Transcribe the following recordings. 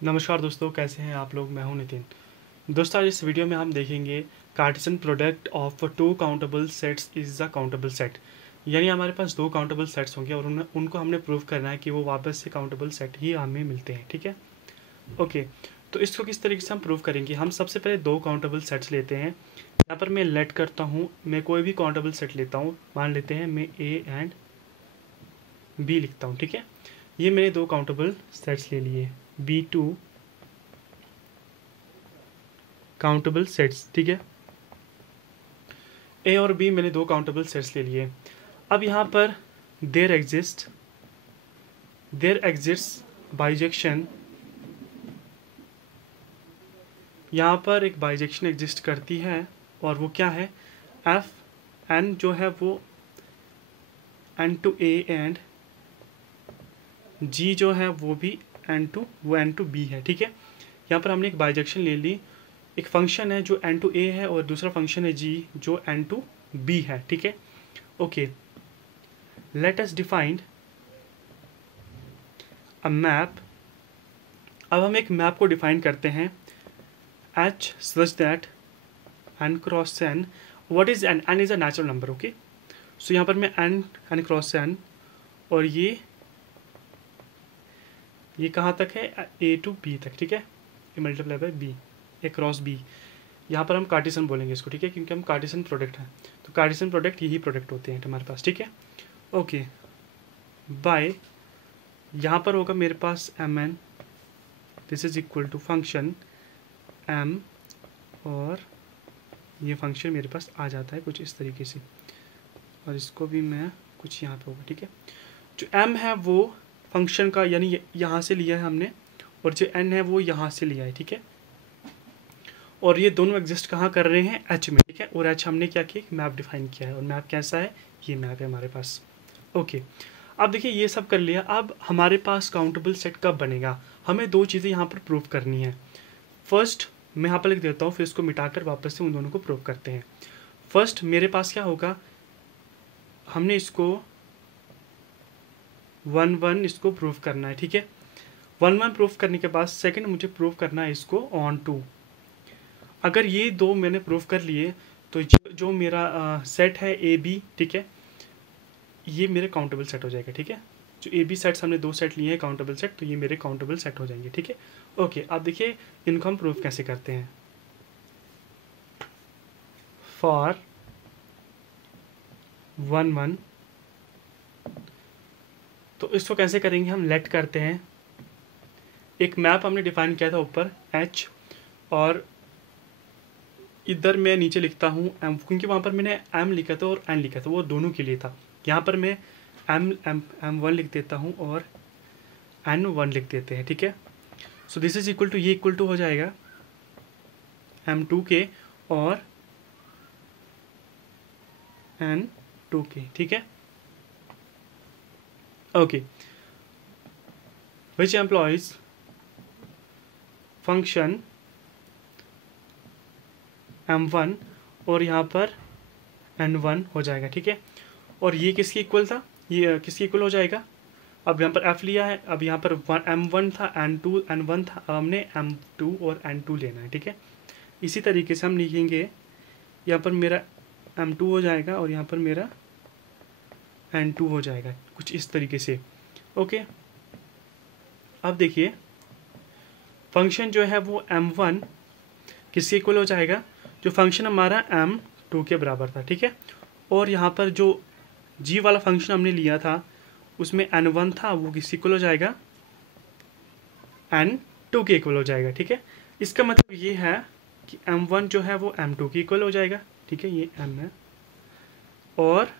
नमस्कार दोस्तों, कैसे हैं आप लोग। मैं हूं नितिन। दोस्तों, आज इस वीडियो में हम देखेंगे Cartesian product of two countable sets is the countable set. यानी हमारे पास दो काउंटेबल सेट्स होंगे और उनको हमने प्रूव करना है कि वो वापस से काउंटेबल सेट ही हमें मिलते हैं। ठीक है, ओके। तो इसको किस तरीके से हम प्रूव करेंगे। हम सबसे पहले दो काउंटेबल सेट्स लेते हैं। यहाँ पर मैं लेट करता हूँ, मैं कोई भी काउंटेबल सेट लेता हूँ। मान लेते हैं मैं ए एंड बी लिखता हूँ। ठीक है, ये मैंने दो काउंटेबल सेट्स ले लिए, B2 काउंटेबल सेट्स। ठीक है, ए और बी मैंने दो काउंटेबल सेट्स ले लिए। अब यहाँ पर देयर एग्जिस्ट बाइजेक्शन, यहाँ पर एक बाइजेक्शन एग्जिस्ट करती है और वो क्या है, एफ एन जो है वो एन टू ए एंड जी जो है वो भी एन टू बी है। ठीक है, यहाँ पर हमने एक बाइजेक्शन ले ली। एक फंक्शन है जो एन टू ए है और दूसरा फंक्शन है जी जो एन टू बी है। ठीक है, okay. Let us defined a map. अब हम एक मैप को डिफाइन करते हैं, H such that N cross N, what is N, N is a natural number. Okay, so यहाँ पर मैं एन क्रॉस एन, और ये कहाँ तक है, ए टू बी तक। ठीक है, ये multiply by B, A cross B. यहाँ पर हम कार्टेशियन बोलेंगे इसको। ठीक है, क्योंकि हम कार्टेशियन प्रोडक्ट हैं, तो कार्टेशियन प्रोडक्ट यही प्रोडक्ट होते हैं हमारे पास। ठीक है, ओके। बाय यहाँ पर होगा मेरे पास M N, this is equal to function M, और ये फंक्शन मेरे पास आ जाता है कुछ इस तरीके से, और इसको भी मैं कुछ यहाँ पे होगा। ठीक है, जो एम है वो फंक्शन का यानी यहाँ से लिया है हमने, और जो एन है वो यहाँ से लिया है। ठीक है, और ये दोनों एग्जिस्ट कहाँ कर रहे हैं, एच में। ठीक है, और एच हमने क्या किया, मैप डिफाइन किया है, और मैप कैसा है, ये मैप है हमारे पास। ओके, अब देखिए ये सब कर लिया। अब हमारे पास काउंटेबल सेट कब बनेगा, हमें दो चीज़ें यहाँ पर प्रूव करनी है। फर्स्ट मैं यहाँ पर लिख देता हूँ, फिर इसको मिटाकर वापस से उन दोनों को प्रूव करते हैं। फर्स्ट मेरे पास क्या होगा, हमने इसको 1 1 इसको प्रूव करना है। ठीक है, 1 1 प्रूव करने के बाद सेकंड मुझे प्रूव करना है इसको ऑन टू। अगर ये दो मैंने प्रूव कर लिए तो जो मेरा सेट है ए बी, ठीक है, ये मेरे काउंटेबल सेट हो जाएगा। ठीक है, जो ए बी सेट्स हमने दो सेट लिए हैं काउंटेबल सेट, तो ये मेरे काउंटेबल सेट हो जाएंगे। ठीक है, ओके। अब देखिए इनको हम प्रूव कैसे करते हैं। फॉर 1 1, तो इसको कैसे करेंगे, हम लेट करते हैं। एक मैप हमने डिफाइन किया था ऊपर एच, और इधर मैं नीचे लिखता हूँ एम, क्योंकि वहाँ पर मैंने एम लिखा था और एन लिखा था, वो दोनों के लिए था। यहाँ पर मैं एम वन लिख देता हूँ और एन वन लिख देते हैं। ठीक है, so this is equal to, ये इक्वल टू हो जाएगा एम टू के और एन टू के। ठीक है, ओके। विच एम्प्लॉयज फंक्शन M1 और यहाँ पर N1 हो जाएगा। ठीक है, और ये किसकी इक्वल था, ये किसकी इक्वल हो जाएगा। अब यहाँ पर F लिया है, अब यहाँ पर M1 था, N1 था, अब हमने M2 और N2 लेना है। ठीक है, इसी तरीके से हम लिखेंगे, यहाँ पर मेरा M2 हो जाएगा और यहाँ पर मेरा N2 हो जाएगा, कुछ इस तरीके से। ओके, अब देखिए फंक्शन जो है वो M1 किसके इक्वल हो जाएगा, जो फंक्शन हमारा M2 के बराबर था। ठीक है, और यहाँ पर जो g वाला फंक्शन हमने लिया था उसमें N1 था, वो किसके इक्वल हो जाएगा, N2 के इक्वल हो जाएगा। ठीक है, इसका मतलब ये है कि M1 जो है वो M2 के इक्वल हो जाएगा। ठीक है, ये M है, और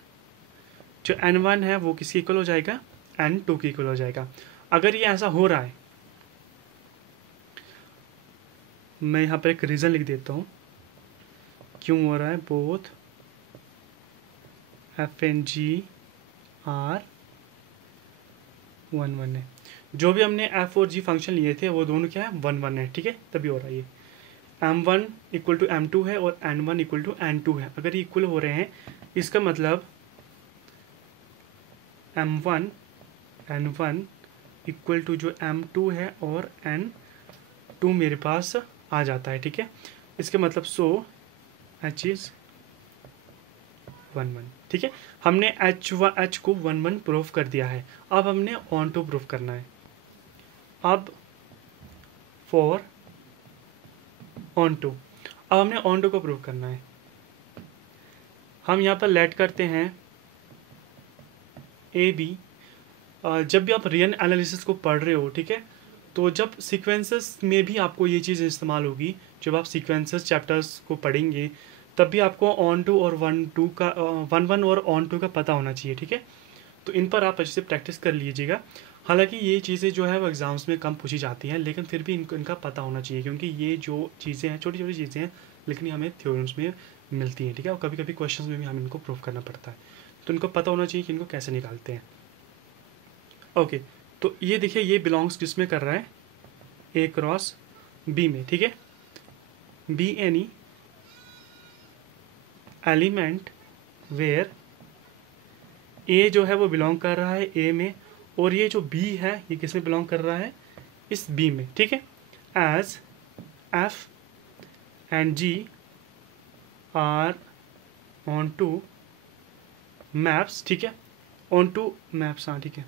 जो N1 है वो किसके इक्वल हो जाएगा, N2 के इक्वल हो जाएगा। अगर ये ऐसा हो रहा है, मैं यहाँ पर एक रीज़न लिख देता हूँ क्यों हो रहा है। Both f and g are 1 1 है, जो भी हमने एफ और जी फंक्शन लिए थे वो दोनों क्या है, 1 1 है। ठीक है, तभी हो रहा है ये। M1 इक्वल टू M2 है और N1 इक्वल टू N2 है। अगर ये इक्वल हो रहे हैं, इसका मतलब M1 N1 इक्वल टू जो M2 है और 2 मेरे पास आ जाता है, ठीक है। इसके मतलब सो एच इज़ 1 1, ठीक है। हमने एच को 1 1 प्रूफ कर दिया है। अब हमने ऑन टू प्रूफ करना है। अब फॉर ऑन टू, अब हमने ऑन टू को प्रूफ करना है। हम यहाँ पर लेट करते हैं ए बी। जब भी आप रियल एनालिसिस को पढ़ रहे हो, ठीक है, तो जब सीक्वेंसेस में भी आपको ये चीज़ इस्तेमाल होगी। जब आप सीक्वेंसेस चैप्टर्स को पढ़ेंगे तब भी आपको ऑन टू और 1 2 का 1 1 और ऑन टू का पता होना चाहिए, ठीक है। तो इन पर आप अच्छे से प्रैक्टिस कर लीजिएगा। हालांकि ये चीज़ें जो है वो एग्ज़ाम्स में कम पूछी जाती हैं, लेकिन फिर भी इनका पता होना चाहिए, क्योंकि ये जो चीज़ें हैं छोटी छोटी चीज़ें हैं, लेकिन ये हमें थ्योरम्स में मिलती हैं, ठीक है। और कभी कभी क्वेश्चन में भी हमें इनको प्रूफ करना पड़ता है, तो इनको पता होना चाहिए कि इनको कैसे निकालते हैं। ओके, तो ये देखिए, ये बिलोंग्स किस में कर रहा है, ए क्रॉस बी में, ठीक है। बी एनी एलिमेंट वेयर ए जो है वो बिलोंग कर रहा है ए में, और ये जो बी है ये किस में बिलोंग कर रहा है, इस बी में, ठीक है। As f and g are onto maps, ठीक है, ऑन टू मैप्स, हाँ ठीक है।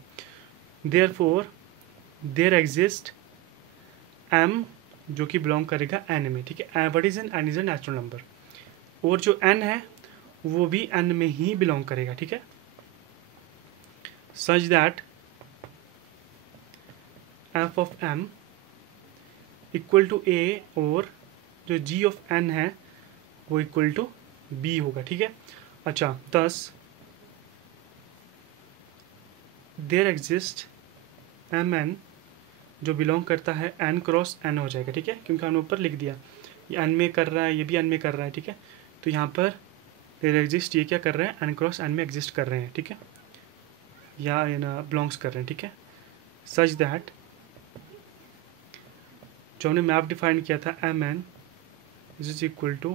देयरफॉर देयर एग्जिस्ट एम जो कि बिलोंग करेगा एन में, ठीक है। What is N is an natural number, और जो एन है वो भी एन में ही बिलोंग करेगा, ठीक है। Such that F of M equal to A, और जो जी ऑफ एन है वो इक्वल टू बी होगा, ठीक है। अच्छा, दस देयर एग्जिस्ट एम एन जो बिलोंग करता है एन क्रॉस एन हो जाएगा, ठीक है, क्योंकि हमने ऊपर लिख दिया ये एन में कर रहा है, ये भी एन में कर रहा है, ठीक है। तो यहाँ पर देयर एग्जिस्ट ये क्या कर रहे हैं, एन क्रॉस एन में एग्जिस्ट कर रहे हैं, ठीक है, या ना बिलोंग्स कर रहे हैं, ठीक है। सच दैट जो हमने मैप डिफाइन किया था m n is equal to,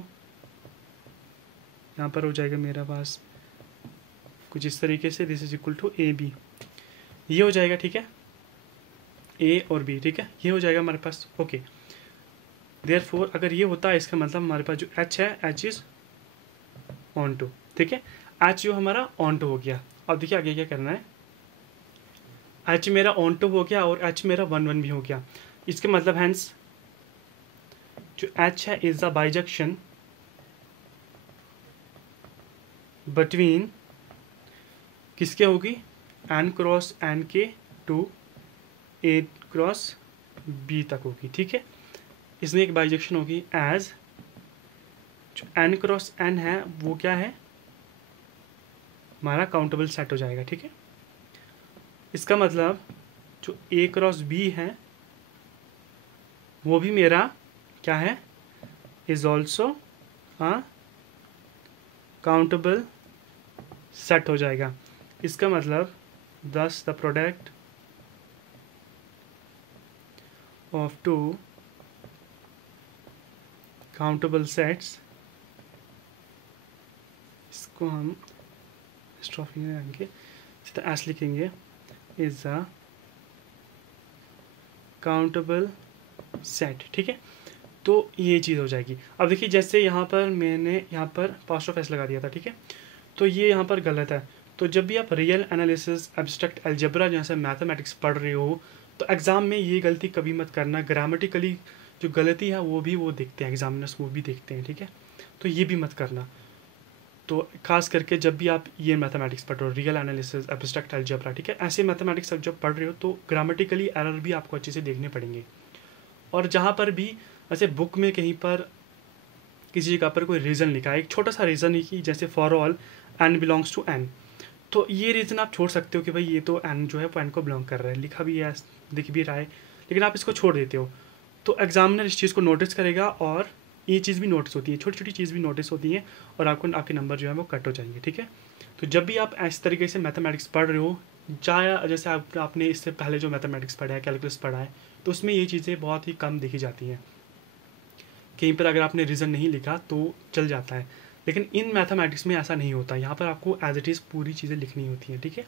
यहाँ पर हो जाएगा मेरा पास कुछ इस तरीके से, this is equal to A B, ये हो जाएगा, ठीक है, ए और बी, ठीक है, ये हो जाएगा हमारे पास। ओके, देयरफॉर अगर ये होता है इसका मतलब हमारे पास जो एच है, एच इज ऑन टू, ठीक है। एच जो हमारा ऑन टू हो गया। अब देखिए आगे क्या करना है, एच मेरा ऑन टू हो गया और एच मेरा 1 1 भी हो गया। इसके मतलब हैंस जो एच है इज द बाइजेक्शन बिटवीन किसके होगी, एन क्रॉस एन के टू ए क्रॉस बी तक होगी, ठीक है। इसमें एक बाइजेक्शन होगी एज जो एन क्रॉस एन है वो क्या है, हमारा काउंटेबल सेट हो जाएगा, ठीक है। इसका मतलब जो ए क्रॉस बी है वो भी मेरा क्या है, इज ऑल्सो काउंटेबल सेट हो जाएगा। इसका मतलब thus the product of two countable sets, इसको हम स्ट्रॉफी में आएंगे सीधा एस लिखेंगे, इज अ काउंटेबल सेट, ठीक है। तो ये चीज़ हो जाएगी। अब देखिए जैसे यहाँ पर मैंने यहाँ पर पास्ट ऑफ एस लगा दिया था, ठीक है, तो ये यहाँ पर गलत है। तो जब भी आप रियल एनालिसिस एब्स्ट्रैक्ट अलजेब्रा जैसे मैथमेटिक्स पढ़ रहे हो तो एग्ज़ाम में ये गलती कभी मत करना। ग्रामेटिकली जो गलती है वो भी वो देखते हैं एग्जामिनर्स, वो भी देखते हैं, ठीक है, तो ये भी मत करना। तो खास करके जब भी आप ये मैथमेटिक्स पढ़ रहे हो, रियल एनालिसिस एब्स्ट्रैक्ट अलजेब्रा, ठीक है, ऐसे मैथमेटिक्स जब पढ़ रहे हो तो ग्रामेटिकली एरर भी आपको अच्छे से देखने पड़ेंगे। और जहाँ पर भी ऐसे बुक में कहीं पर किसी जगह पर कोई रीज़न लिखा है, एक छोटा सा रीज़न ही कि जैसे for all n belongs to N, तो ये रीज़न आप छोड़ सकते हो कि भाई ये तो एन जो है वो एन को बिलोंग कर रहा है, लिखा भी है, दिख भी रहा है, लेकिन आप इसको छोड़ देते हो तो एग्जामिनर इस चीज़ को नोटिस करेगा। और ये चीज़ भी नोटिस होती है, छोटी छोटी चीज़ भी नोटिस होती हैं, और आपके नंबर जो है वो कट हो जाएंगे, ठीक है। तो जब भी आप इस तरीके से मैथमेटिक्स पढ़ रहे हो, चाहे जैसे आपने इससे पहले जो मैथमेटिक्स पढ़ा है, कैलकुलस पढ़ा है, तो उसमें ये चीज़ें बहुत ही कम देखी जाती हैं। कहीं पर अगर आपने रीज़न नहीं लिखा तो चल जाता है, लेकिन इन मैथमेटिक्स में ऐसा नहीं होता। यहाँ पर आपको एज इट इज़ पूरी चीज़ें लिखनी होती हैं, ठीक है।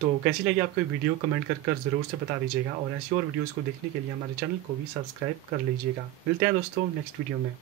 तो कैसी लगी आपको वीडियो कमेंट कर ज़रूर से बता दीजिएगा, और ऐसी और वीडियोज़ को देखने के लिए हमारे चैनल को भी सब्सक्राइब कर लीजिएगा। मिलते हैं दोस्तों नेक्स्ट वीडियो में।